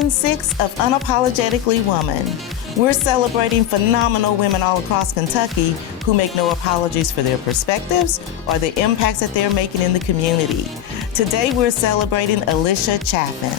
Season 6 of Unapologetically Woman. We're celebrating phenomenal women all across Kentucky who make no apologies for their perspectives or the impacts that they're making in the community. Today we're celebrating Alisha Chaffin.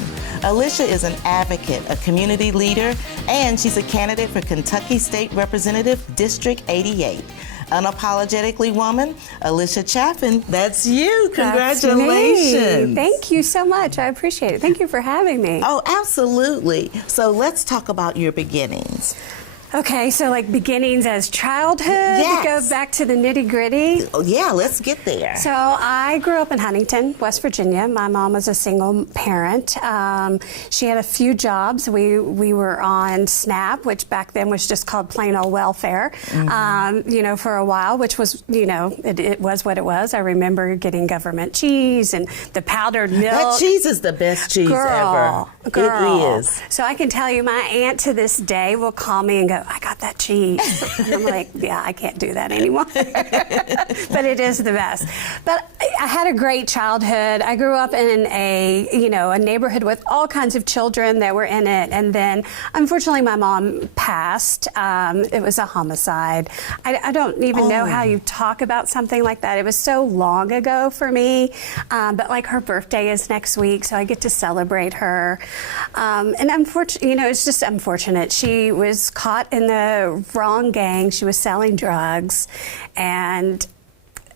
Alisha is an advocate, a community leader, and she's a candidate for Kentucky State Representative District 88. Unapologetically Woman, Alisha Chaffin, that's you. Congratulations. That's me. Thank you so much. I appreciate it. Thank you for having me. Oh, absolutely. So let's talk about your beginnings. Okay, so like beginnings as childhood, Yes. Go back to the nitty gritty. Oh, yeah, let's get there. So I grew up in Huntington, West Virginia. My mom was a single parent. She had a few jobs. We were on SNAP, which back then was just called plain old welfare, for a while, which was, it was what it was. I remember getting government cheese and the powdered milk. That cheese is the best cheese ever. Girl. It is. So I can tell you, my aunt to this day will call me and go, I got that cheese. And I'm like, yeah, I can't do that anymore. But it is the best. But I had a great childhood. I grew up in a neighborhood with all kinds of children that were in it. And then, unfortunately, my mom passed. It was a homicide. I don't even know how you talk about something like that. It was so long ago for me. But like her birthday is next week, so I get to celebrate her. And unfortunately, it's just unfortunate. She was caught in the wrong gang. She was selling drugs, and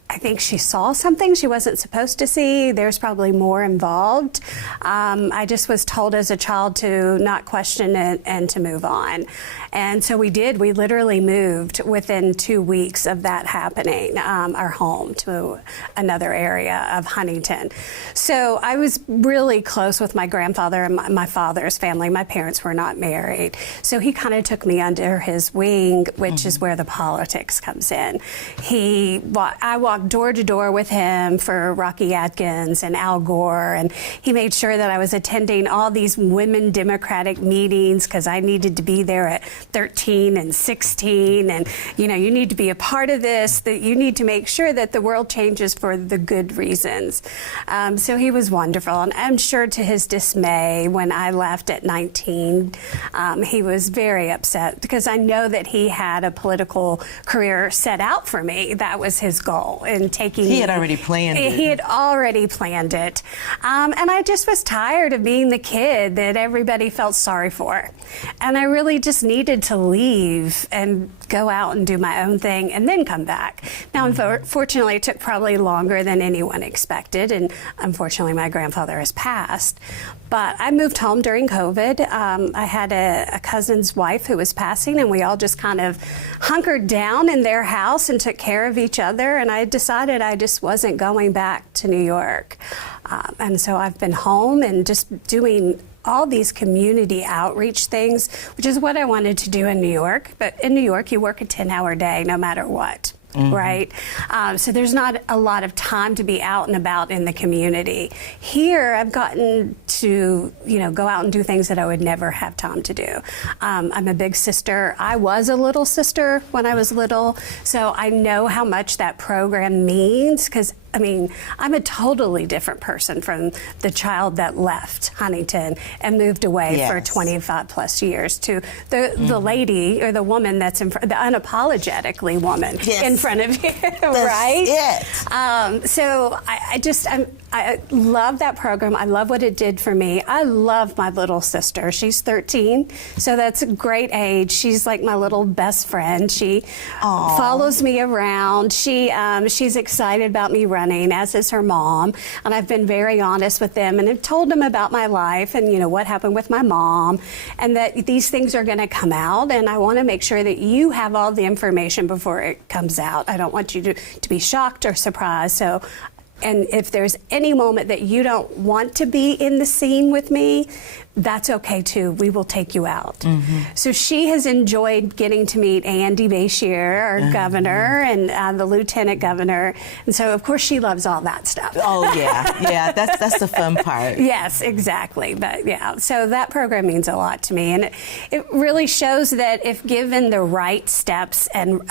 I think she saw something she wasn't supposed to see. There's probably more involved. I just was told as a child to not question it and to move on. And so we did. We literally moved within 2 weeks of that happening, our home to another area of Huntington. So I was really close with my grandfather and my father's family. My parents were not married. So he kind of took me under his wing, which is where the politics comes in. I walked door to door with him for Rocky Atkins and Al Gore, and he made sure that I was attending all these women Democratic meetings because I needed to be there at 13 and 16, and you need to be a part of this, that you need to make sure that the world changes for the good reasons. So he was wonderful, and I'm sure to his dismay when I left at 19, he was very upset because I know that he had a political career set out for me. That was his goal. He had already planned it. He had already planned it. And I just was tired of being the kid that everybody felt sorry for. And I really just needed to leave and go out and do my own thing and then come back. Now, unfortunately, it took probably longer than anyone expected. And unfortunately, my grandfather has passed. But I moved home during COVID. I had a cousin's wife who was passing, and we all just kind of hunkered down in their house and took care of each other. And I decided I just wasn't going back to New York. And so I've been home and just doing all these community outreach things, which is what I wanted to do in New York. But in New York, you work a 10-hour day no matter what. Right? So there's not a lot of time to be out and about in the community. Here, I've gotten to, go out and do things that I would never have time to do. I'm a big sister. I was a little sister when I was little, so I know how much that program means, because I'm a totally different person from the child that left Huntington and moved away for 25 plus years to the lady or the woman that's the unapologetically woman in front of you, right? So I love that program. I love what it did for me. I love my little sister. She's 13, so that's a great age. She's like my little best friend. She follows me around. She's excited about me running, as is her mom. And I've been very honest with them and have told them about my life and, what happened with my mom, and that these things are going to come out. And I want to make sure that you have all the information before it comes out. I don't want you to be shocked or surprised. So, and if there's any moment that you don't want to be in the scene with me, that's okay too. We will take you out. So she has enjoyed getting to meet Andy Beshear, our governor, and the lieutenant governor. And so, of course, she loves all that stuff. Oh, yeah. That's the fun part. Yes, exactly. But yeah, so that program means a lot to me. And it really shows that if given the right steps and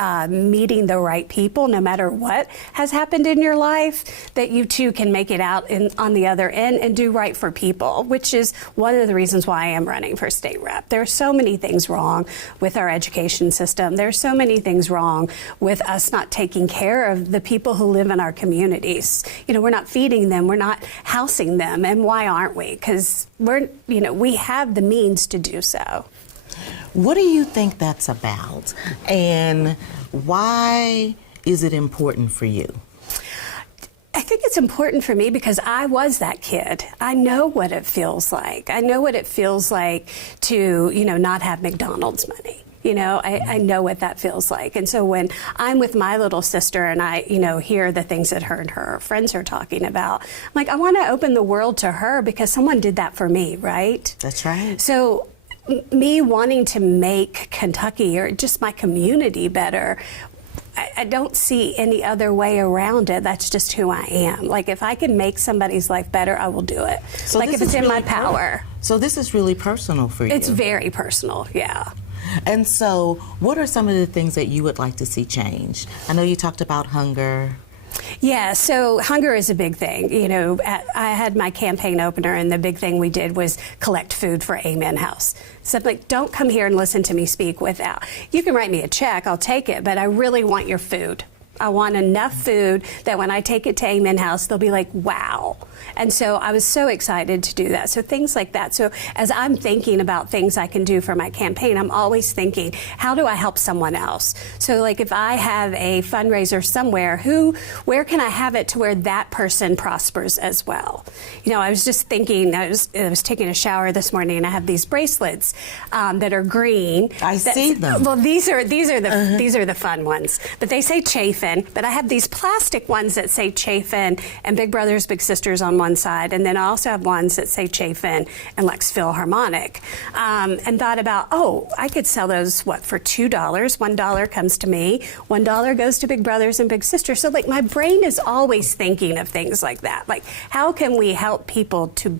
meeting the right people, no matter what has happened in your life, that you too can make it out on the other end and do right for people, which is one of the the reasons why I am running for state rep. There are so many things wrong with our education system. There's so many things wrong with us not taking care of the people who live in our communities. You know, we're not feeding them, we're not housing them, and why aren't we? Because we have the means to do so. What do you think that's about, and why is it important for you? I think it's important for me because I was that kid. I know what it feels like. I know what it feels like to, not have McDonald's money. I know what that feels like. And so when I'm with my little sister and I, hear the things that her and her friends are talking about, I'm like, I want to open the world to her because someone did that for me, right? That's right. So me wanting to make Kentucky or just my community better, I don't see any other way around it. That's just who I am. Like, if I can make somebody's life better, I will do it. So like, if it's in my power. So this is really personal for you. It's very personal, yeah. And so what are some of the things that you would like to see change? I know you talked about hunger. Yeah, so hunger is a big thing. I had my campaign opener, and the big thing we did was collect food for Amen House. So I'm like, don't come here and listen to me speak without. You can write me a check, I'll take it, but I really want your food. I want enough food that when I take it to Amen House, they'll be like, wow. And so I was so excited to do that. So things like that. So as I'm thinking about things I can do for my campaign, I'm always thinking, how do I help someone else? So like if I have a fundraiser somewhere, where can I have it to where that person prospers as well? I was just thinking, I was taking a shower this morning and I have these bracelets that are green. I see them. Well, these are the fun ones, but they say Chaffin. But I have these plastic ones that say Chaffin and Big Brothers Big Sisters on one side, and then I also have ones that say Chaffin and Lex Philharmonic, and thought about, I could sell those for $2. $1 comes to me, $1 goes to Big Brothers and Big Sisters. So like my brain is always thinking of things like that. Like, how can we help people to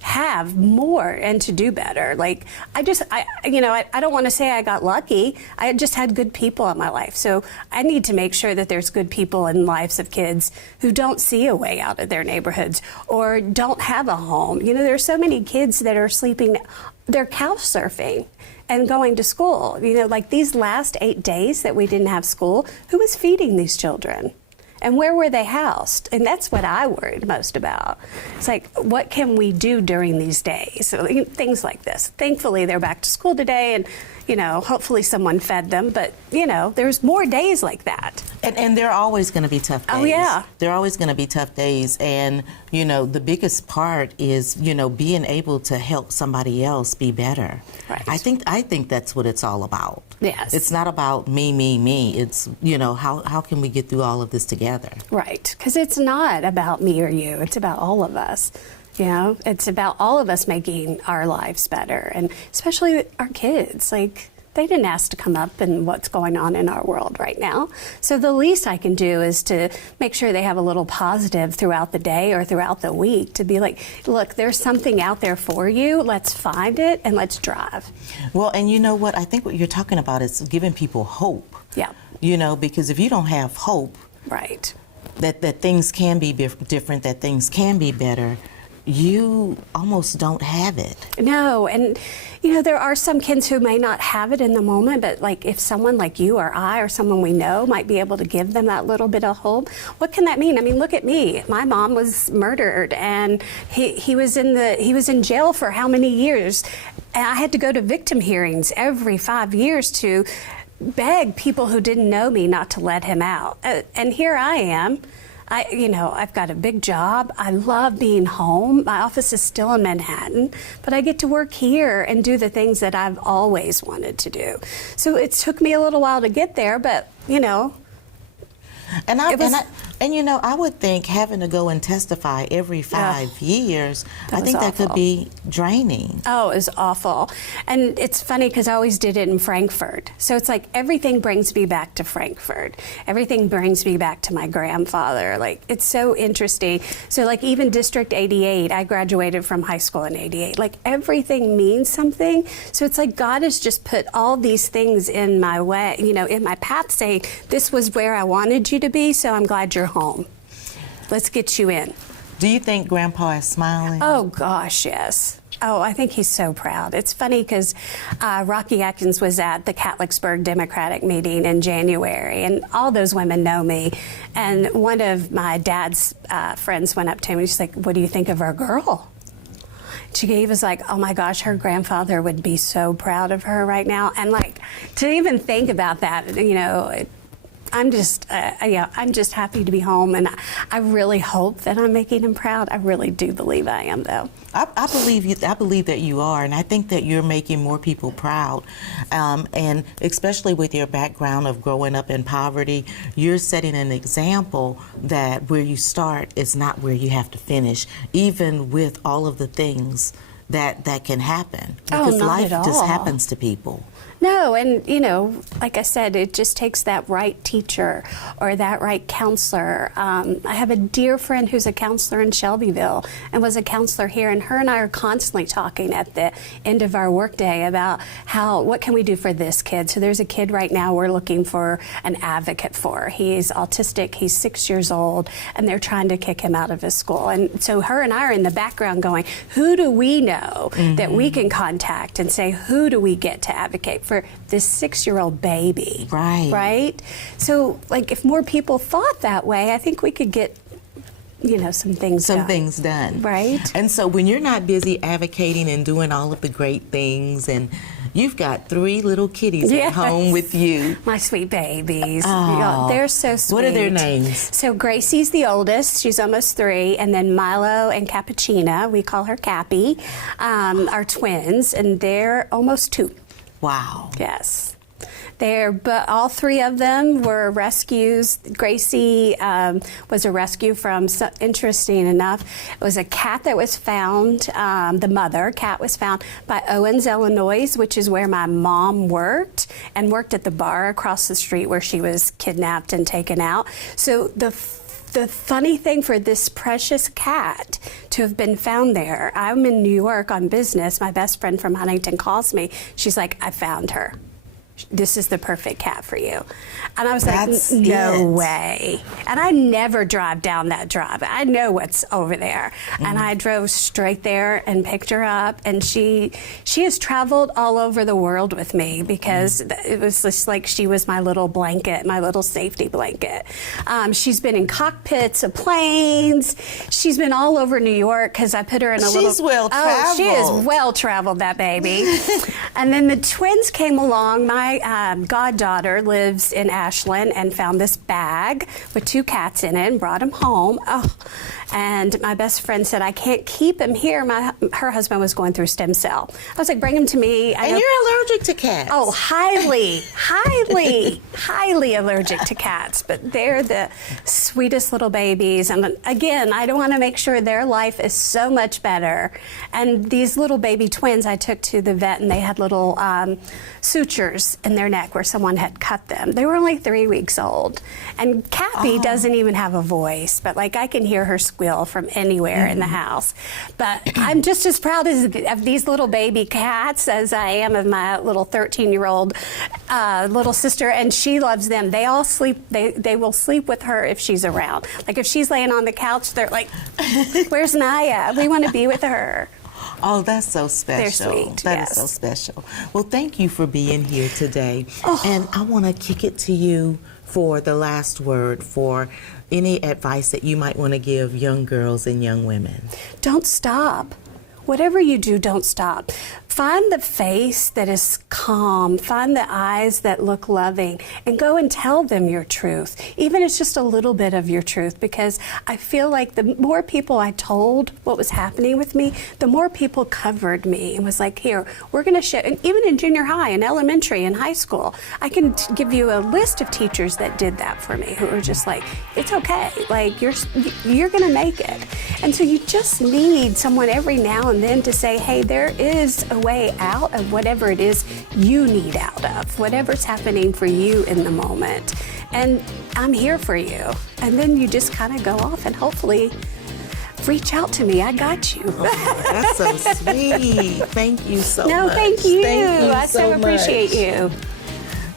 have more and to do better? Like, I don't want to say I got lucky. I just had good people in my life. So I need to make sure that there's good people in lives of kids who don't see a way out of their neighborhoods or don't have a home. There's so many kids that are sleeping, they're couch surfing and going to school. Like these last 8 days that we didn't have school, who was feeding these children? And where were they housed? And that's what I worried most about. It's like, what can we do during these days? So, things like this. Thankfully, they're back to school today, and hopefully someone fed them. But there's more days like that. And there are always going to be tough days. Oh yeah, there are always going to be tough days. And the biggest part is being able to help somebody else be better. Right. I think that's what it's all about. Yes. It's not about me. It's how can we get through all of this together? Right. Because it's not about me or you. It's about all of us. It's about all of us making our lives better, and especially our kids. Like, they didn't ask to come up in what's going on in our world right now. So the least I can do is to make sure they have a little positive throughout the day or throughout the week to be like, look, there's something out there for you. Let's find it and let's drive. Well, and you know what? I think what you're talking about is giving people hope. Yeah. Because if you don't have hope, right, that things can be different, that things can be better, you almost don't have it. No, and there are some kids who may not have it in the moment, but like if someone like you or I or someone we know might be able to give them that little bit of hope, what can that mean? I mean, look at me. My mom was murdered, and he was in jail for how many years? And I had to go to victim hearings every 5 years to beg people who didn't know me not to let him out. And here I am. I've got a big job. I love being home. My office is still in Manhattan, but I get to work here and do the things that I've always wanted to do. So it took me a little while to get there, but I would think having to go and testify every 5 years, I think that could be draining. Oh, it was awful. And it's funny because I always did it in Frankfurt. So it's like everything brings me back to Frankfurt. Everything brings me back to my grandfather. Like, it's so interesting. So like even District 88, I graduated from high school in 88. Like, everything means something. So it's like God has just put all these things in my way, in my path, saying, this was where I wanted you to be, so I'm glad you're home. Let's get you in. Do you think Grandpa is smiling? Oh gosh, yes. Oh, I think he's so proud. It's funny because Rocky Atkins was at the Catlettsburg Democratic meeting in January, and all those women know me. And one of my dad's friends went up to him and she's like, "What do you think of our girl?" She was like, "Oh my gosh, her grandfather would be so proud of her right now." And like, to even think about that, you know, I'm just happy to be home, and I really hope that I'm making him proud. I really do believe I am, though. I believe you. I believe that you are, and I think that you're making more people proud. And especially with your background of growing up in poverty, you're setting an example that where you start is not where you have to finish, even with all of the things that can happen. Because not life at just all. happens to people. No, and you know, like I said, it just takes that right teacher or that right counselor. I have a dear friend who's a counselor in Shelbyville and was a counselor here, and her and I are constantly talking at the end of our workday about what can we do for this kid. So there's a kid right now we're looking for an advocate for. He's autistic, he's 6 years old, and they're trying to kick him out of his school. And so her and I are in the background going, who do we know that we can contact and say, who do we get to advocate for this 6-year-old baby? Right? So, like, if more people thought that way, I think we could get, you know, some things done. Right? And so when you're not busy advocating and doing all of the great things, and you've got 3 little kitties at home with you. My sweet babies. Oh, they're so sweet. What are their names? So Gracie's the oldest. She's almost 3. And then Milo and Cappuccina, we call her Cappy, are twins, and they're almost 2. Wow. Yes. But all 3 of them were rescues. Gracie was a rescue from, interesting enough, it was a cat that was found, the mother cat was found by Owens, Illinois, which is where my mom worked, and worked at the bar across the street where she was kidnapped and taken out. So the funny thing for this precious cat to have been found there, I'm in New York on business. My best friend from Huntington calls me. She's like, "I found her. This is the perfect cat for you." And I was like, no way. And I never drive down that drive. I know what's over there. And I drove straight there and picked her up. And she has traveled all over the world with me because it was just like she was my little blanket, my little safety blanket. She's been in cockpits of planes. She's been all over New York because I put her in a little... She's well-traveled. Oh, she is well-traveled, that baby. And then the twins came along. My goddaughter lives in Ashland and found this bag with 2 cats in it and brought them home. Oh, and my best friend said, "I can't keep him here." Her husband was going through stem cell. I was like, "Bring him to me." And you're allergic to cats. Oh, highly allergic to cats. But they're the sweetest little babies. And again, I don't want to make sure their life is so much better. And these little baby twins I took to the vet, and they had little sutures in their neck where someone had cut them. They were only 3 weeks old. And Cappy doesn't even have a voice, but like I can hear her squeal from anywhere in the house. But I'm just as proud of these little baby cats as I am of my little 13-year-old little sister, and she loves them. They all sleep, they will sleep with her if she's around. Like if she's laying on the couch, they're like, "Where's Naya? We want to be with her." Oh, that's so special. They're sweet. That is so special. Well, thank you for being here today. And I want to kick it to you for the last word, for any advice that you might want to give young girls and young women. Don't stop. Whatever you do, don't stop. Find the face that is calm, find the eyes that look loving, and go and tell them your truth, even if it's just a little bit of your truth, because I feel like the more people I told what was happening with me, the more people covered me and was like, "Here, we're going to show," and even in junior high and elementary and high school, I can give you a list of teachers that did that for me, who were just like, "It's okay, like you're going to make it." And so you just need someone every now and then to say, "Hey, there is a way out of whatever it is you need out of, whatever's happening for you in the moment. And I'm here for you." And then you just kind of go off and hopefully reach out to me. I got you. Oh, that's so sweet. Thank you so much. No, thank you. I so much. appreciate you.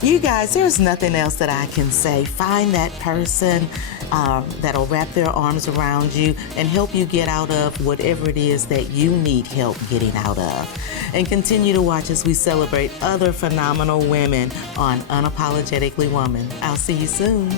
You guys, there's nothing else that I can say. Find that person that'll wrap their arms around you and help you get out of whatever it is that you need help getting out of. And continue to watch as we celebrate other phenomenal women on Unapologetically Woman. I'll see you soon.